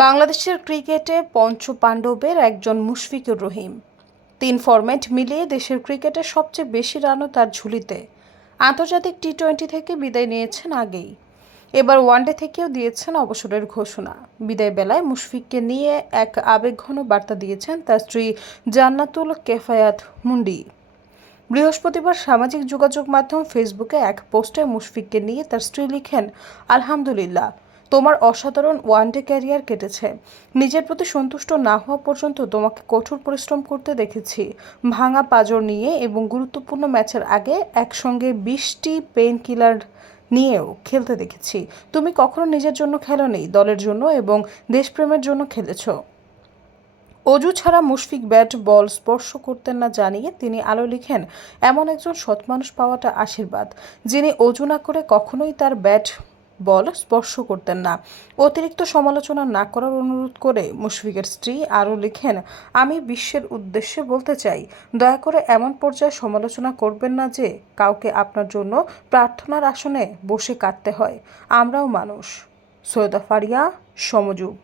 বাংলাদেশের ক্রিকেটে পঞ্চ পাণ্ডবের একজন মুশফিকুর রহিম। তিন ফরম্যাট মিলিয়ে দেশের ক্রিকেটে সবচেয়ে বেশি রানও তার ঝুলিতে। আন্তর্জাতিক টি টোয়েন্টি থেকে বিদায় নিয়েছেন আগেই। এবার ওয়ানডে থেকেও দিয়েছেন অবসরের ঘোষণা। বিদায় বেলায় মুশফিককে নিয়ে এক আবেগঘন বার্তা দিয়েছেন তার স্ত্রী জান্নাতুল কেফায়াত মুন্ডি। বৃহস্পতিবার সামাজিক যোগাযোগ মাধ্যম ফেসবুকে এক পোস্টে মুশফিককে নিয়ে তার স্ত্রী লিখেন, আলহামদুলিল্লাহ। তোমার অসাধারণ ওয়ানডে ক্যারিয়ার কেটেছে। নিজের প্রতি সন্তুষ্ট না হওয়া পর্যন্ত তোমাকে কঠোর পরিশ্রম করতে দেখেছি। ভাঙা পাজর নিয়ে এবং গুরুত্বপূর্ণ ম্যাচের আগে একসঙ্গে বিশটি পেইন কিলার নিয়েও খেলতে দেখেছি। তুমি কখনো নিজের জন্য খেলো নেই দলের জন্য এবং দেশপ্রেমের জন্য খেলেছো। অজু ছাড়া মুশফিক ব্যাট, বল স্পর্শ করতেন না জানিয়ে তিনি আলো লিখেন, এমন একজন সৎ মানুষ পাওয়াটা আশীর্বাদ, যিনি অজু না করে কখনোই তার ব্যাট বল স্পর্শ করতেন না। অতিরিক্ত সমালোচনা না করার অনুরোধ করে মুশফিকের স্ত্রী আরও লিখেন, আমি বিশ্বের উদ্দেশ্যে বলতে চাই, দয়া করে এমন পর্যায়ে সমালোচনা করবেন না যে কাউকে আপনার জন্য প্রার্থনার আসনে বসে কাটতে হয়। আমরাও মানুষ। সৈয়দা ফারিয়া, সমযুগ।